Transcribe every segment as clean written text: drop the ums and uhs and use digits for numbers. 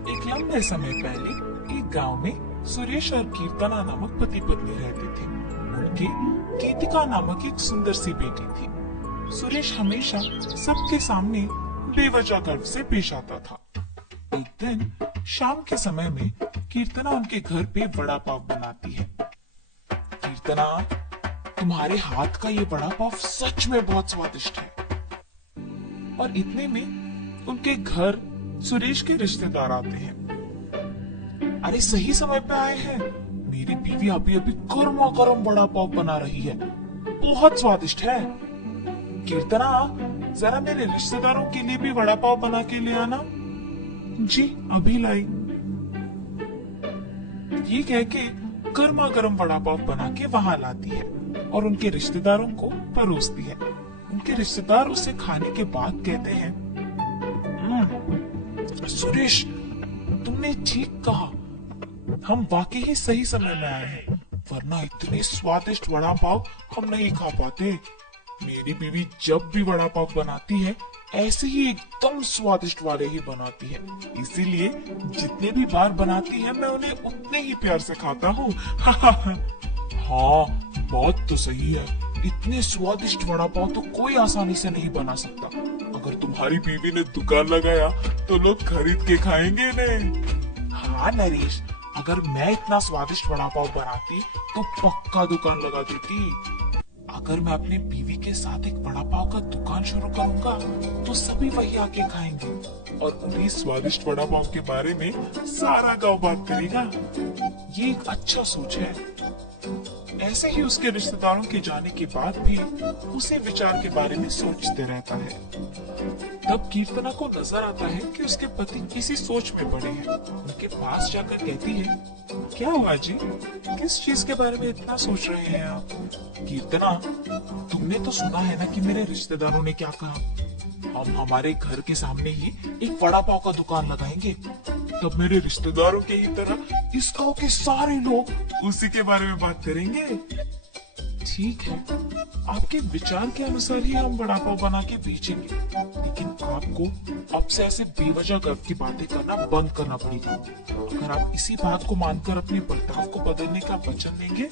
एक लंबे समय पहले एक गांव में सुरेश और कीर्तना नामक पति पत्नी रहते थे। उनकी गीतिका नामक एक सुंदर सी बेटी थी। सुरेश हमेशा सबके सामने बेवजह गर्व से पेश आता था। एक दिन शाम के समय में कीर्तना उनके घर पे वड़ा पाव बनाती है। कीर्तना, तुम्हारे हाथ का ये वड़ा पाव सच में बहुत स्वादिष्ट है। और इतने में उनके घर सुरेश के रिश्तेदार आते हैं। अरे सही समय पे आए हैं, मेरी बीवी अभी अभी गर्मा गर्म वड़ा पाव बना रही है, बहुत स्वादिष्ट है। कीर्तना, जरा मेरे रिश्तेदारों के लिए भी वड़ा पाव बना के ले आना। जी अभी लाई। ये कह के गर्मा गर्म वड़ा पाव बना के वहां लाती है और उनके रिश्तेदारों को परोसती है। उनके रिश्तेदार उसे खाने के बाद कहते हैं, सुरेश, तुमने ठीक कहा, हम वाकई ही सही समय में आए हैं, वरना इतने स्वादिष्ट वड़ा पाव हम नहीं खा पाते। मेरी बीवी जब भी वड़ा पाव बनाती है ऐसे ही एकदम स्वादिष्ट वाले ही बनाती है, इसीलिए जितने भी बार बनाती है मैं उन्हें उतने ही प्यार से खाता हूँ। हाँ, बात तो सही है, इतने स्वादिष्ट वड़ा पाव तो कोई आसानी से नहीं बना सकता। अगर तुम्हारी बीवी ने दुकान लगाया तो लोग खरीद के खाएंगे ने। हाँ नरेश, अगर मैं इतना स्वादिष्ट वड़ा पाव बनाती तो पक्का दुकान लगा देती। अगर मैं अपनी बीवी के साथ एक वड़ा पाव का दुकान शुरू करूंगा तो सभी वही आके खाएंगे और उन्हीं स्वादिष्ट वड़ा पाव के बारे में सारा गांव बात करेगा। ये एक अच्छा सोच है। ऐसे ही उसके रिश्तेदारों के जाने के बाद भी उसी विचार के बारे में सोचते रहता है। तब कीर्तना को नजर आता है कि उसके पति किसी सोच में पड़े हैं। उनके पास जाकर कहती है, क्या हुआ जी, किस चीज के बारे में इतना सोच रहे हैं आप? कीर्तना, तुमने तो सुना है ना कि मेरे रिश्तेदारों ने क्या कहा, हम हमारे घर के सामने ही एक वड़ा पाव का दुकान लगाएंगे। तब मेरे रिश्तेदारों के ही तरह इस गांव के सारे लोग उसी के बारे में बात करेंगे। ठीक है, आपके विचार के अनुसार ही हम वड़ा पाव बना के बेचेंगे, लेकिन आपको अब से ऐसे बेवजह गर्व की बातें करना बंद करना पड़ेगा। अगर आप इसी बात को मानकर अपने बर्ताव को बदलने का वचन देंगे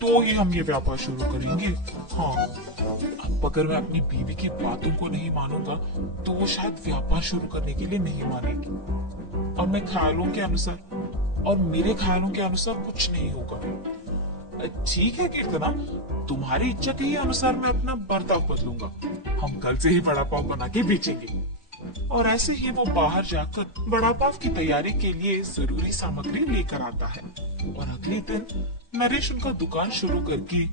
तो ही हम ये व्यापार शुरू करेंगे। हाँ, अब अगर मैं अपनी बीवी की बातों को नहीं मानूंगा तो वो शायद व्यापार शुरू करने के लिए नहीं मानेगी। और मैं ख्यालों के अनुसार और मेरे ख्यालों के अनुसार कुछ नहीं होगा। ठीक है कीर्तना, तुम्हारी इच्छा के ही अनुसार मैं अपना बर्ताव बदलूंगा। हम कल से ही वड़ा पाव बना के बेचेंगे। और ऐसे ही वो बाहर जाकर वड़ा पाव की तैयारी के लिए जरूरी सामग्री लेकर आता है। और अगले दिन नरेश उनका दुकान शुरू करके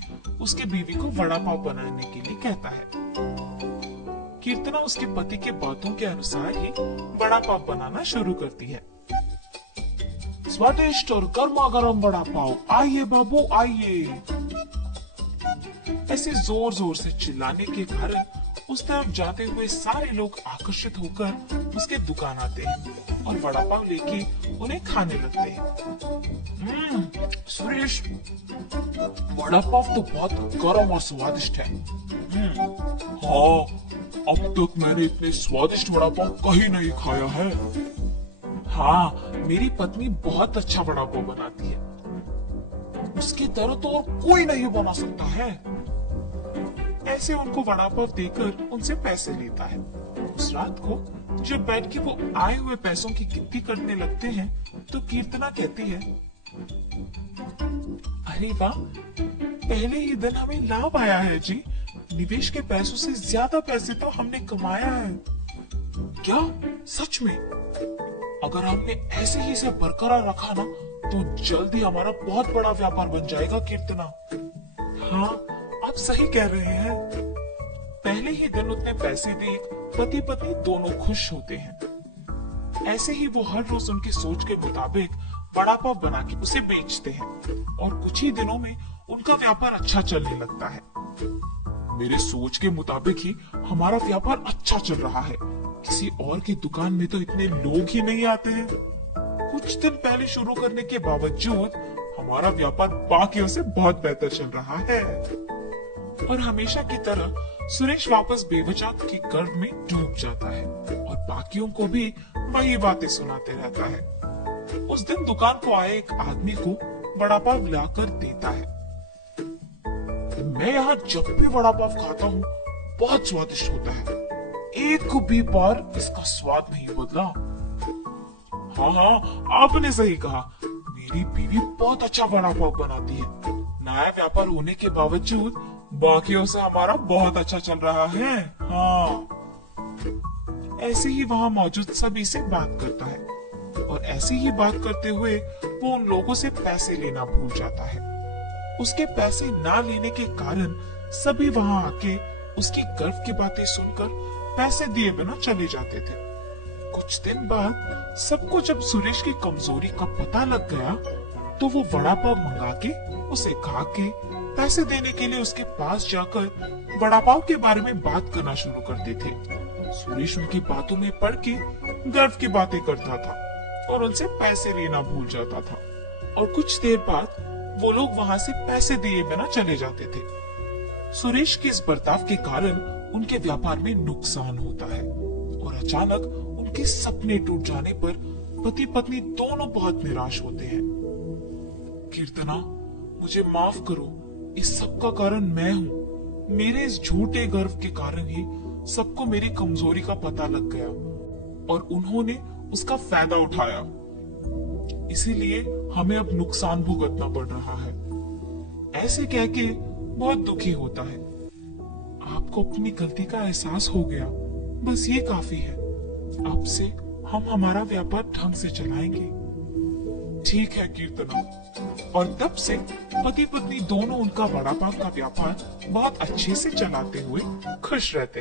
उसके बीवी को वड़ा पाव बनाने के लिए कहता है। कीर्तना उसके पति के बातों के अनुसार ही वड़ा पाव बनाना शुरू करती है। स्वादिष्ट और गर्मा गर्म वड़ा पाव, आइए बाबू आइए। ऐसे जोर जोर से चिल्लाने के कारण उस तरफ जाते हुए सारे लोग आकर्षित होकर उसके दुकान आते हैं और वड़ा पाव लेके उन्हें खाने लगते हैं। सुरेश, वड़ा पाव तो बहुत गर्म और स्वादिष्ट है। हाँ, अब तक मैंने इतने स्वादिष्ट वड़ा पाव कहीं नहीं खाया है। हाँ, मेरी पत्नी बहुत अच्छा वड़ा पाव बनाती है, उसकी तरह तो और कोई नहीं बना सकता है। ऐसे उनको वड़ा पाव देकर उनसे पैसे लेता है। उस रात को जब बैठ के वो आए हुए पैसों की गिनती करने लगते हैं तो कीर्तना कहती है, अरे वाह, पहले ही दिन हमें लाभ आया है जी। निवेश के पैसों से ज्यादा पैसे तो हमने कमाया है। क्या सच में? अगर हमने ऐसे ही इसे बरकरार रखा ना तो जल्द ही हमारा बहुत बड़ा व्यापार बन जाएगा कीर्तना। हाँ, आप सही कह रहे हैं। पहले ही दिन उतने पैसे देख पति पत्नी दोनों खुश होते हैं। ऐसे ही वो हर रोज उनकी सोच के मुताबिक वड़ा पाव बना के उसे बेचते हैं और कुछ ही दिनों में उनका व्यापार अच्छा चलने लगता है। मेरे सोच के मुताबिक ही हमारा व्यापार अच्छा चल रहा है। किसी और की दुकान में तो इतने लोग ही नहीं आते हैं। कुछ दिन पहले शुरू करने के बावजूद हमारा व्यापार बाकियों से बहुत बेहतर चल रहा है। और हमेशा की तरह सुरेश वापस बेवजह की गर्व में डूब जाता है और बाकियों को भी वही बातें सुनाते रहता है। उस दिन दुकान को आए एक आदमी को वड़ा पाव लाकर देता है। मैं यहाँ जब भी वड़ा पाव खाता हूँ बहुत स्वादिष्ट होता है, एक भी बार इसका स्वाद नहीं बदला। हाँ हाँ, आपने सही कहा, मेरी बीवी बहुत अच्छा वड़ा पाव बनाती है। नया व्यापार होने के बावजूद बाकियों से हमारा बहुत अच्छा चल रहा है। हाँ, ऐसे ही वहाँ मौजूद सभी से बात करता है और ऐसे ही बात करते हुए वो उन लोगों से पैसे लेना भूल जाता है। उसके पैसे ना लेने के कारण सभी वहाँ आके उसकी गर्व की बातें सुनकर पैसे दिए बिना चले जाते थे। कुछ दिन बाद सबको जब सुरेश की कमजोरी का पता लग गया तो वो वड़ा पाव मंगा के उसे खा के पैसे देने के लिए उसके पास जाकर वड़ा पाव के बारे में बात करना शुरू करते थे। सुरेश उनकी बातों में पड़ के गर्व की बातें करता था और उनसे पैसे लेना भूल जाता था और कुछ देर बाद वो लोग वहां से पैसे दिए बिना चले जाते थे। सुरेश के इस बर्ताव के कारण उनके व्यापार में नुकसान होता है और अचानक उनके सपने टूट जाने पर पति पत्नी दोनों बहुत निराश होते हैं। कीर्तना, मुझे माफ करो, इस सब का कारण मैं हूँ। मेरे इस झूठे गर्व के कारण ही सबको मेरी कमजोरी का पता लग गया और उन्होंने उसका फायदा उठाया। इसीलिए हमें अब नुकसान भुगतना पड़ रहा है। ऐसे कह के बहुत दुखी होता है। आपको अपनी गलती का एहसास हो गया, बस ये काफी है। अब से हम हमारा व्यापार ढंग से चलाएंगे। ठीक है कीर्तना। और तब से पति पत्नी दोनों उनका वड़ा पाव का व्यापार बहुत अच्छे से चलाते हुए खुश रहते हैं।